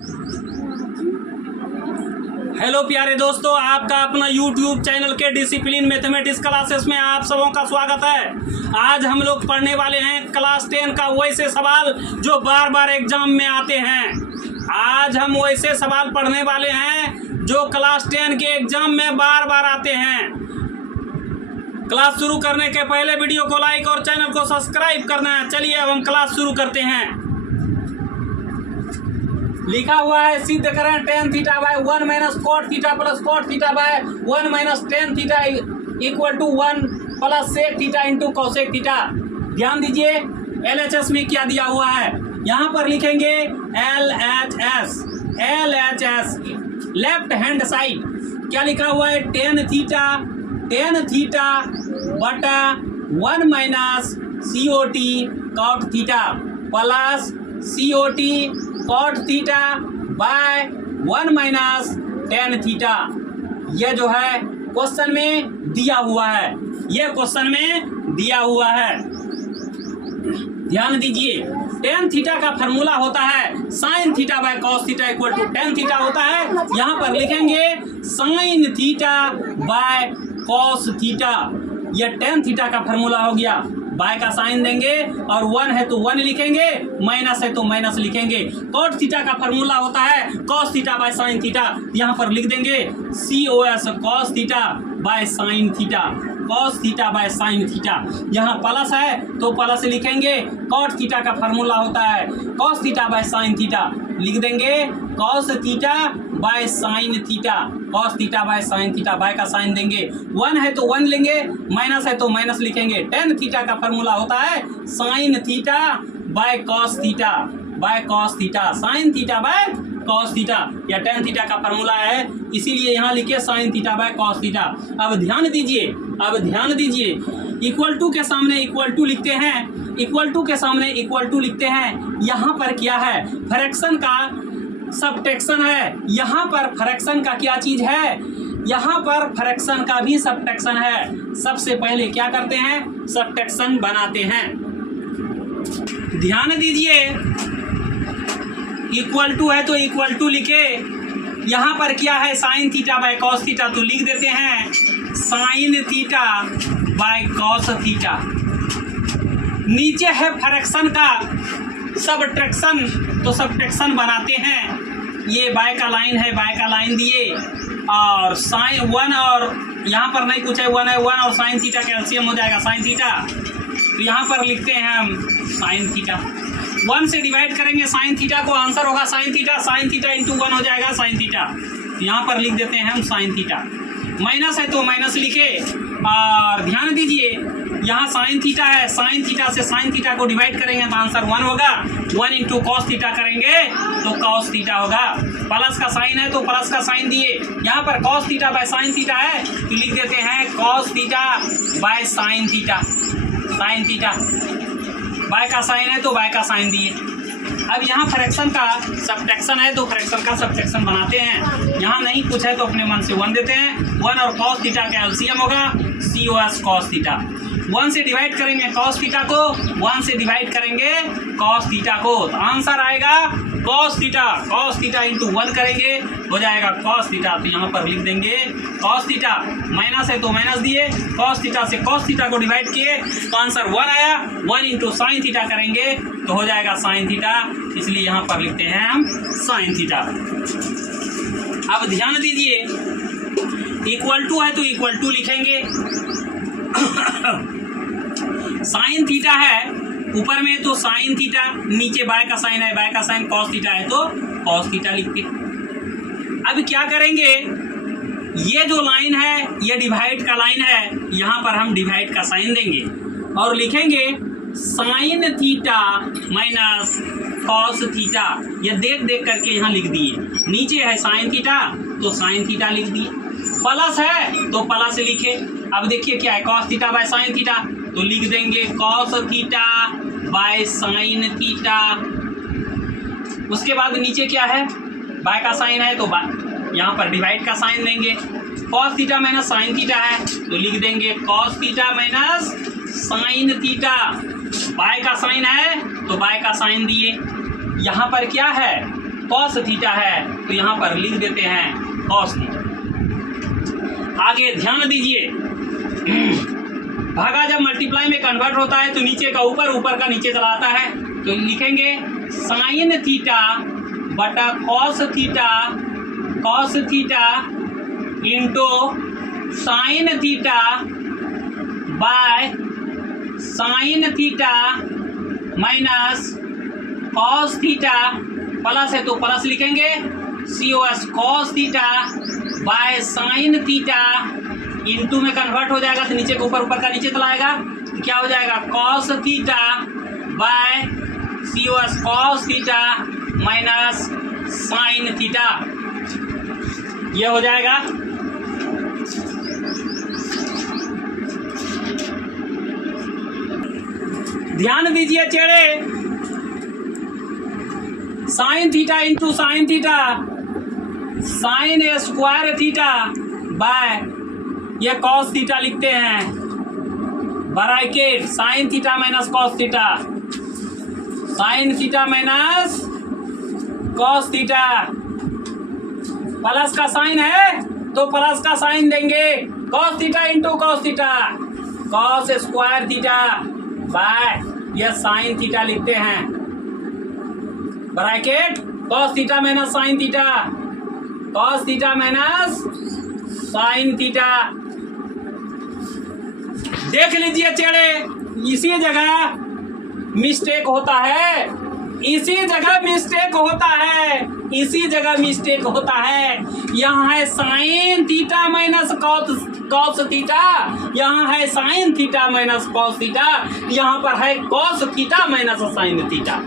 Hello प्यारे दोस्तों, आपका अपना YouTube चैनल के डिसिप्लिन मैथमेटिक्स क्लासेस में आप सबों का स्वागत है। आज हम लोग पढ़ने वाले हैं क्लास 10 का वैसे सवाल जो बार बार एग्जाम में आते हैं। आज हम वैसे सवाल पढ़ने वाले हैं जो क्लास 10 के एग्जाम में बार बार आते हैं। क्लास शुरू करने के पहले वीडियो को लाइक और चैनल को सब्सक्राइब करना है। चलिए अब हम क्लास शुरू करते हैं। लिखा हुआ है सिद्ध करें tan theta by 1 minus cot theta plus cot theta by 1 minus tan theta equal to 1 plus sec theta into cosec theta. ध्यान दीजिए LHS में क्या दिया हुआ है। यहाँ पर लिखेंगे LHS लेफ्ट हैंड साइड क्या लिखा हुआ है tan थीटा बटा 1 minus COT cot theta plus COT cot theta by 1 minus tan theta. यह जो है क्वेश्चन में दिया हुआ है, यह क्वेश्चन में दिया हुआ है। ध्यान दीजिए tan थीटा का फॉर्मूला होता है sin theta by cos theta equal to tan theta होता है। यहाँ पर लिखेंगे sin theta by cos theta. यह tan थीटा का फॉर्मूला हो गया। बाय का साइन देंगे और 1 है तो 1 लिखेंगे, माइनस है तो माइनस लिखेंगे। cot थीटा का फॉर्मूला होता है cos theta by sin theta. यहाँ पर लिख देंगे COS cos theta by sin theta, cos theta by sin theta. यहाँ प्लस है तो प्लस लिखेंगे। cot थीटा का फॉर्मूला होता है cos theta by sin theta, लिख देंगे cos theta by sin theta, cos theta by sin theta. By का साइन देंगे, 1 है तो 1 लेंगे, माइनस है तो माइनस लिखेंगे। tan थीटा का फॉर्मूला होता है sin theta by cos theta, by cos theta, sin theta by cos theta. या tan थीटा का फॉर्मूला है इसीलिए यहाँ लिखे sin theta by cos theta. अब ध्यान दीजिए इक्वल टू के सामने इक्वल टू लिखते हैं, इक्वल टू के सामने इक्वल टू लिखते हैं। यहाँ पर क्या है, फ्रैक्शन का सबट्रैक्शन है। यहाँ पर फ्रैक्शन का क्या चीज है, यहाँ पर फ्रैक्शन का भी सबट्रैक्शन है। सबसे पहले क्या करते हैं, सबट्रैक्शन बनाते हैं। ध्यान दीजिए इक्वल टू है तो इक्वल टू लिखे। यहाँ पर क्या है sin theta by cos theta, तो लिख देते हैं sin theta by cos theta. नीचे है फ्रैक्शन का सबट्रैक्शन, तो सबट्रैक्शन बनाते हैं। ये बाय का लाइन है, बाय का लाइन दिए और साइन 1 और यहाँ पर नहीं कुछ है, 1 है 1 और sin थीटा का एलसीएम हो जाएगा sin थीटा। तो यहाँ पर लिखते हैं हम sin थीटा। 1 से डिवाइड करेंगे sin थीटा को, आंसर होगा sin थीटा इंटू 1 हो जाएगा sin थीटा। तो यहाँ पर लिख देते हैं हम sin थीटा। माइनस है तो माइनस लिखे और ध्यान दीजिए यहाँ sin थीटा है, sin थीटा से sin थीटा को डिवाइड करेंगे तो आंसर 1 होगा। 1 इंटू cos थीटा करेंगे तो cos थीटा होगा। प्लस का साइन है तो प्लस का साइन दिए। यहाँ पर cos theta by sin theta है तो लिख देते हैं cos theta by sin theta, sin theta. By का साइन है तो बाय का साइन दिए। अब यहाँ फ्रैक्शन का सबट्रैक्शन है तो फ्रैक्शन का सबट्रैक्शन बनाते हैं। यहाँ नहीं कुछ है तो अपने मन से 1 देते हैं। 1 और cos थीटा का एलसीएम होगा COS cos थीटा। 1 से डिवाइड करेंगे cos थीटा को, 1 से डिवाइड करेंगे cos थीटा को, तो आंसर आएगा cos थीटा इंटू 1 करेंगे हो जाएगा cos थीटा। तो यहाँ पर लिख देंगे cos थीटा, माइनस है तो माइनस दिए, cos थीटा से cos थीटा को डिवाइड किए तो आंसर 1 आया। 1 इंटू साइन थीटा करेंगे तो हो जाएगा sin थीटा, इसलिए यहाँ पर लिखते हैं हम sin थीटा। अब ध्यान दीजिए इक्वल टू है तो इक्वल टू लिखेंगे। sin थीटा है ऊपर में तो sin थीटा, नीचे बाय का साइन है, बाय का साइन cos थीटा है तो cos थीटा लिखते। अब क्या करेंगे, ये जो लाइन है ये डिवाइड का लाइन है, यहाँ पर हम डिवाइड का साइन देंगे और लिखेंगे sin theta minus cos theta. ये देख देख करके यहाँ लिख दिए। नीचे है sin थीटा तो sin थीटा लिख दिए, प्लस है तो प्लस लिखे। अब देखिए क्या है cos theta by sin theta, तो लिख देंगे cos theta by sin theta. उसके बाद नीचे क्या है, बाय का साइन है तो यहाँ पर डिवाइड का साइन देंगे। cos theta minus sin theta है तो लिख देंगे cos theta minus sin theta. By का साइन है तो बाय का साइन दिए। यहाँ पर क्या है कॉस थीटा है, तो यहाँ पर लिख देते हैं कॉस थीटा। आगे ध्यान दीजिए, भागा जब मल्टीप्लाई में कन्वर्ट होता है तो नीचे का ऊपर, ऊपर का नीचे चला आता है, तो लिखेंगे साइन थीटा बटा cos theta into sine theta by sine theta minus cos theta, plus है तो प्लस लिखेंगे COS cos theta by sine theta, into में कन्वर्ट हो जाएगा तो नीचे के ऊपर, ऊपर का नीचे चलाएगा, तो क्या हो जाएगा cos theta by COS cos theta minus sine theta, ये हो जाएगा। ध्यान दीजिए चेड़े, sine theta into sine theta, sine square theta by ये कॉस थीटा लिखते हैं, bracket sine theta minus cos theta, sine theta minus cos theta, plus का साइन है तो प्लस का साइन देंगे, cos theta into cos theta, cos square theta by ये sine theta लिखते हैं, bracket cos theta minus sine theta, cos theta minus sine theta. देख लीजिए चेड़े, इसी जगह मिस्टेक होता है, इसी जगह मिस्टेक होता है, इसी जगह मिस्टेक होता है। यहाँ है sign theta minus cos theta, यहाँ है sign theta minus cos theta, यहाँ पर है cos theta minus sine theta.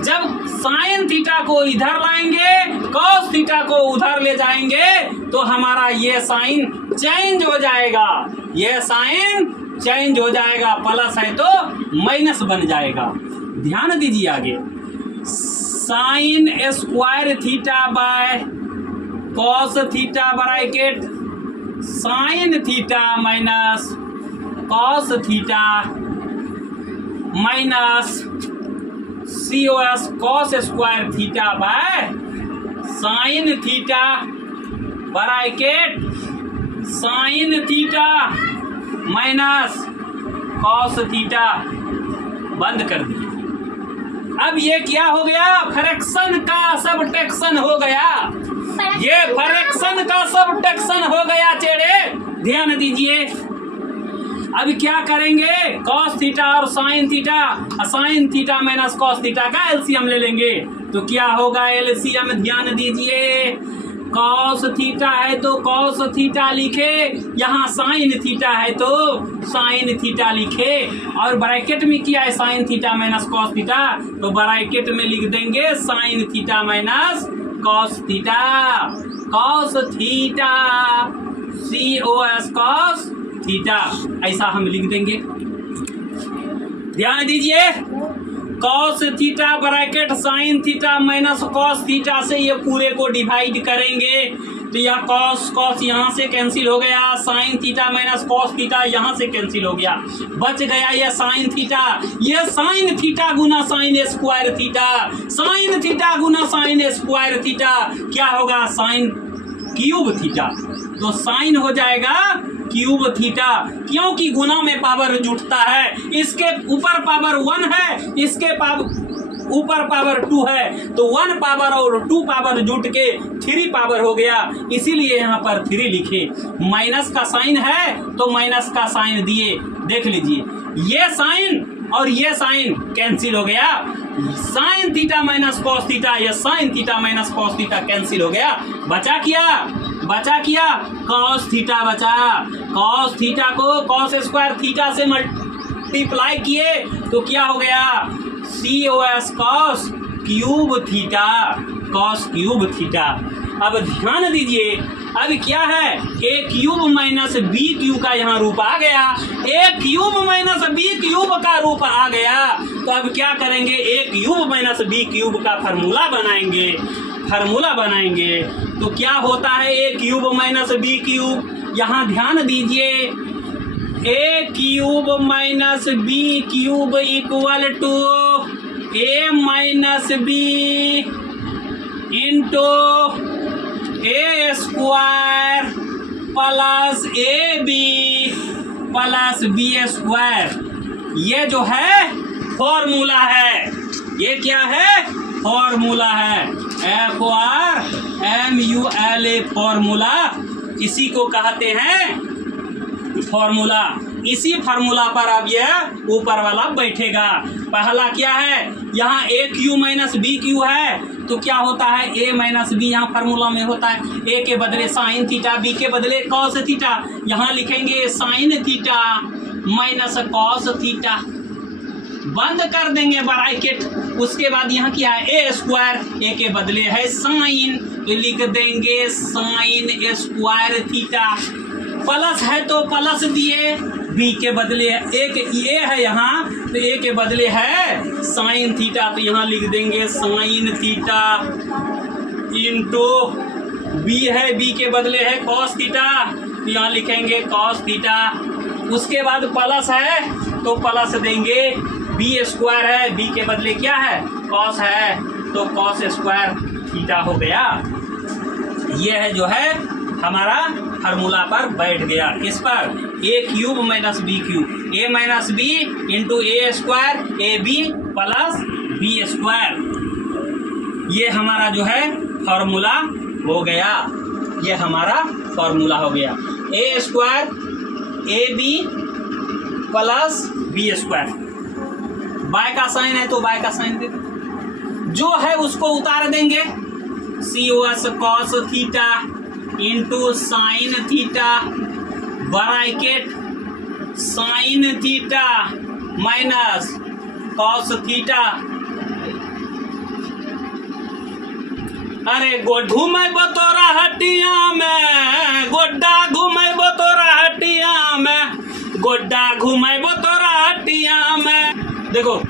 जब साइन थीटा को इधर लाएंगे, कॉस थीटा को उधर ले जाएंगे, तो हमारा ये साइन चेंज हो जाएगा, ये साइन चेंज हो जाएगा, प्लस है तो माइनस बन जाएगा। ध्यान दीजिए आगे, sine square theta by cos theta bracket sine theta minus cos theta minus COS cos square theta by sine theta bracket sine theta minus cos theta, बंद कर दिए। अब ये क्या हो गया, फ्रैक्शन का सबट्रैक्शन हो गया, ये फ्रैक्शन का सबट्रैक्शन हो गया चेड़े, ध्यान दीजिए। अब क्या करेंगे, कॉस थीटा और sign theta minus cos theta का एलसीएम ले लेंगे, तो क्या होगा एलसीएम, ध्यान दीजिए। कॉस थीटा है तो कॉस थीटा लिखे, यहाँ साइन थीटा है तो साइन थीटा लिखे, और ब्रैकेट में किया है sign theta minus cos theta, तो ब्रैकेट में लिख देंगे sign theta minus cos theta, cos theta COS cos theta, ऐसा हम लिख देंगे। ध्यान दीजिए, cos theta bracket sine theta minus cos theta से ये पूरे को डिवाइड करेंगे, तो यह कॉस यहाँ से कैंसिल हो गया, sine theta minus cos theta यहाँ से कैंसिल हो गया, बच गया ये साइन थीटा, ये साइन थीटा गुना sine square theta, sine theta गुना साइन स्क्वायर थीटा क्या होगा, साइन क्यूब थीटा, तो साइन हो जाएगा क्यूब थीटा, क्योंकि गुना में पावर जुटता है, इसके ऊपर पावर 1 है, इसके ऊपर पावर 2 है, तो 1 पावर और 2 पावर जुट के 3 पावर हो गया, इसीलिए यहाँ पर 3 लिखे। माइनस का साइन है तो माइनस का साइन दिए, देख लीजिए ये साइन और ये साइन कैंसिल हो गया, sine theta minus cos theta, ये sine theta minus cos theta cancel हो गया, बचा किया कॉस थीटा बचा, कॉस थीटा को कॉस स्क्वायर थीटा से मल्टीप्लाई किए तो क्या हो गया, COS cos cube theta, cos cube theta. अब ध्यान दीजिए, अब क्या है, A cube minus B cube का यहाँ रूप आ गया, A cube minus B cube का रूप आ गया, तो अब क्या करेंगे, A cube minus B cube का फार्मूला बनाएंगे, तो क्या होता है A cube minus B cube, यहाँ ध्यान दीजिए, A cube minus B cube equal to A minus B into A square plus A B plus B square. ये जो है फॉर्मूला है, ये क्या है? फॉर्मूला है। FORMULA फॉर्मूला, इसी को कहते हैं फॉर्मूला। इसी फार्मूला पर अब यह ऊपर वाला बैठेगा। पहला क्या है? यहाँ ए क्यू माइनस बी क्यू है, तो क्या होता है? ए माइनस बी यहाँ फार्मूला में होता है। ए के बदले साइन थीटा, बी के बदले कॉस थीटा। यहाँ लिखेंगे sine theta minus cos theta, बंद कर देंगे ब्रैकेट। उसके बाद यहाँ क्या है? ए स्क्वायर, ए के बदले है साइन, तो लिख देंगे साइन स्क्वायर थीटा। प्लस है तो प्लस दिए, बी के बदले एक ए है यहाँ, तो ए के बदले है साइन थीटा, तो यहाँ लिख देंगे साइन थीटा इंटू बी है, बी के बदले है कॉस थीटा, तो यहाँ लिखेंगे कॉस थीटा। उसके बाद प्लस है तो प्लस देंगे, बी स्क्वायर है, बी के बदले क्या है? कॉस है, तो कॉस स्क्वायर थीटा हो गया। ये है जो है हमारा फार्मूला पर बैठ गया। किस पर? A cube minus B cube, A minus B into A square A B plus B square. ये हमारा जो है फार्मूला हो गया, ये हमारा फार्मूला हो गया। A square A B plus B square. By का साइन है तो बाय का साइन दे, जो है उसको उतार देंगे। COS cos theta into sine theta bracket sine theta minus cos theta. अरे घूमे बतोरा हटिया में, गोड्डा घूमे बतोरा हटिया में, गोड्डा घूमे बतोरा हटिया में। देखो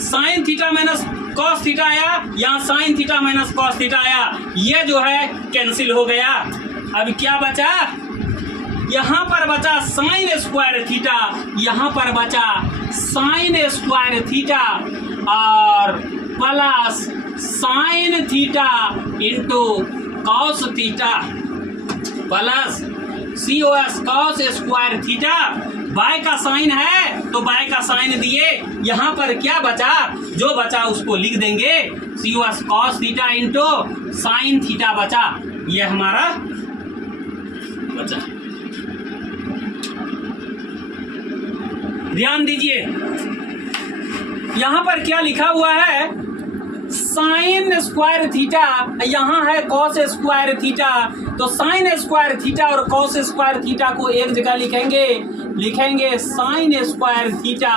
sign theta minus cos theta आया, यहाँ sign theta minus cos theta आया, ये जो है कैंसिल हो गया। अब क्या बचा? यहाँ पर बचा साइन स्क्वायर थीटा, यहाँ पर बचा साइन स्क्वायर थीटा और plus sine theta into cos theta plus COS cos square theta. By का साइन है तो बाय का साइन दिए, यहाँ पर क्या बचा? जो बचा उसको लिख देंगे, COS cos theta into sine theta बचा। ये हमारा बचा। ध्यान दीजिए, यहाँ पर क्या लिखा हुआ है? साइन स्क्वायर थीटा, यहाँ है कॉस स्क्वायर थीटा, तो साइन स्क्वायर थीटा और कॉस स्क्वायर थीटा को एक जगह लिखेंगे sine square theta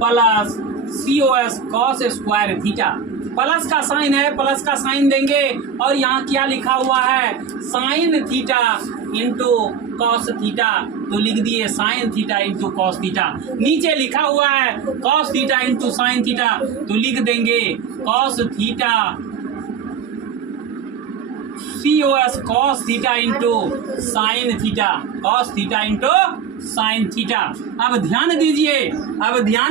plus COS cos square theta. Plus का साइन है, प्लस का साइन देंगे, और यहाँ क्या लिखा हुआ है? Sign theta into cos theta, तो लिख दिए sign theta into cos theta. नीचे लिखा हुआ है cos theta into sine theta, तो लिख देंगे cos theta COS cos theta into sine theta, cos theta into sine theta. अब ध्यान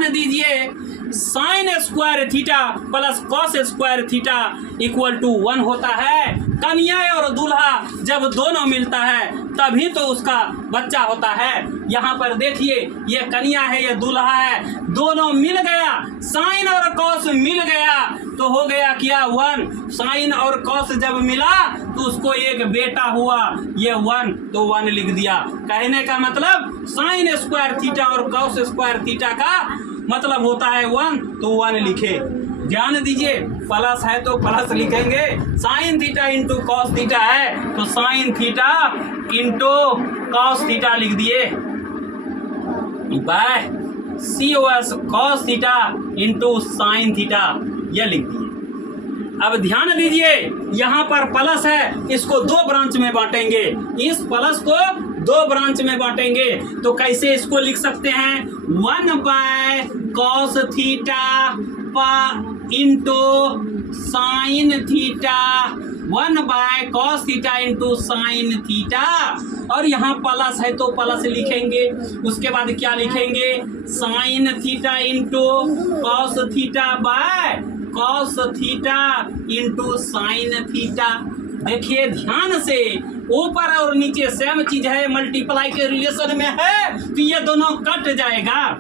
दीजिए, sine square theta plus cos square theta equal to 1 होता है। कन्या और दूल्हा जब दोनों मिलता है तभी तो उसका बच्चा होता है। यहाँ पर देखिए, ये कन्या है, ये दूल्हा है, दोनों मिल गया, साइन और कॉस मिल गया, तो हो गया क्या? 1। साइन और कॉस जब मिला तो उसको एक बेटा हुआ, ये 1, तो 1 लिख दिया। कहने का मतलब साइन स्क्वायर थीटा और कॉस स्क्वायर थीटा का मतलब होता है 1, तो 1 लिखे। ध्यान दीजिए, प्लस है तो प्लस लिखेंगे, sine theta into cos theta है तो sine theta into cos theta लिख दिए, by COS cos theta into sine theta, यह लिख दिए। अब ध्यान दीजिए, यहाँ पर प्लस है, इसको 2 ब्रांच में बांटेंगे, इस प्लस को 2 ब्रांच में बांटेंगे, तो कैसे इसको लिख सकते हैं? 1 by cos theta into sine theta, 1 by cos theta into sine theta, और यहाँ प्लस है तो प्लस लिखेंगे। उसके बाद क्या लिखेंगे? Sine theta into cos theta by cos theta into sine theta. देखिए ध्यान से, ऊपर और नीचे सेम चीज है, मल्टीप्लाई के रिलेशन में है, तो ये दोनों कट जाएगा,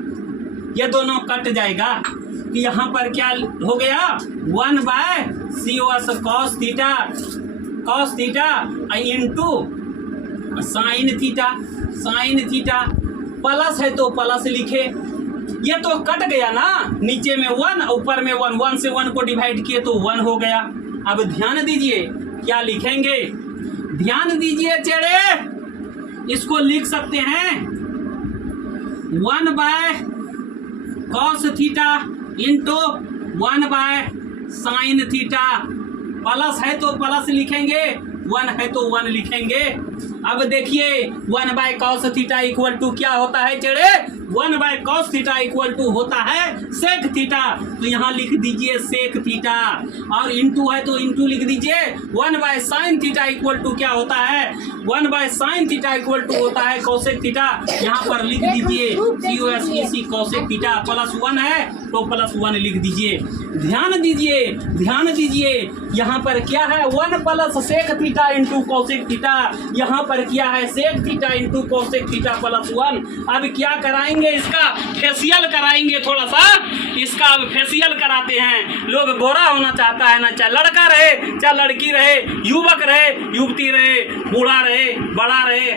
ये दोनों कट जाएगा। तो यहाँ पर क्या हो गया, 1/cos cos theta into sine theta. Plus है तो प्लस लिखे, ये तो कट गया ना, नीचे में 1 ऊपर में 1, 1 से 1 को डिवाइड किए तो 1 हो गया। अब ध्यान दीजिए क्या लिखेंगे, ध्यान दीजिए चेड़े, इसको लिख सकते हैं 1/cos theta into 1/sin theta. Plus है तो प्लस लिखेंगे, 1 है तो 1 लिखेंगे। अब देखिए 1/cos थीटा इक्वल टू क्या होता है चेड़े, 1/cos थीटा इक्वल टू होता है सेक थीटा, तो यहाँ लिख दीजिए सेक थीटा, और इंटू है तो इंटू लिख दीजिए। 1/sin थीटा इक्वल टू क्या होता है, 1/sin थीटा इक्वल टू होता है कोसेक थीटा, यहाँ पर लिख दीजिए COSEC कोसेक थीटा, प्लस 1 है तो प्लस 1 लिख दीजिए। ध्यान दीजिए यहाँ पर क्या है, 1 plus sec theta into cosec theta, यहाँ पर क्या है sec theta into cosec theta plus 1। अब क्या कराएंगे, इसका फेशियल कराएंगे, थोड़ा सा इसका अब फेशियल कराते हैं। लोग गोरा होना चाहता है ना, चाहे लड़का रहे चाहे लड़की रहे, युवक रहे युवती रहे, बूढ़ा रहे बड़ा रहे,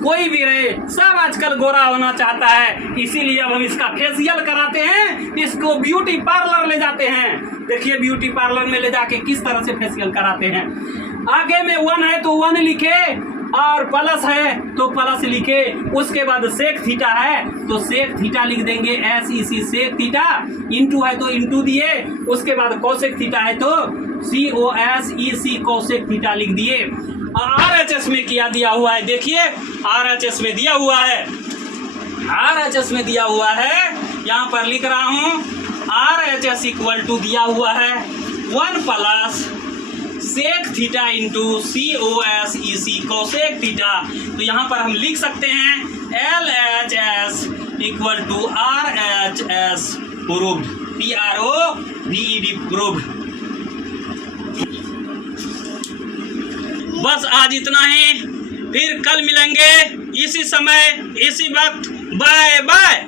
कोई भी रहे, सब आजकल गोरा होना चाहता है, इसीलिए अब हम इसका फेशियल कराते हैं, इसको ब्यूटी पार्लर ले जाते हैं। देखिए ब्यूटी पार्लर में ले जाके किस तरह से फेशियल कराते हैं। आगे में 1 है तो 1 लिखे, और प्लस है तो प्लस लिखे, उसके बाद सेक थीटा है तो सेक थीटा लिख देंगे, SEC सेक थीटा, इंटू है तो इंटू दिए, उसके बाद कोसेक थीटा है तो COSEC कोसेक थीटा लिख दिए। RHS में क्या दिया हुआ है, देखिए RHS में दिया हुआ है, RHS में दिया हुआ है, यहाँ पर लिख रहा हूँ RHS इक्वल टू दिया हुआ है 1 plus sec theta into COSEC cosec theta. तो यहाँ पर हम लिख सकते हैं LHS equal to RHS proved, PROVED proved. बस आज इतना ही, फिर कल मिलेंगे इसी समय इसी वक्त। Bye bye.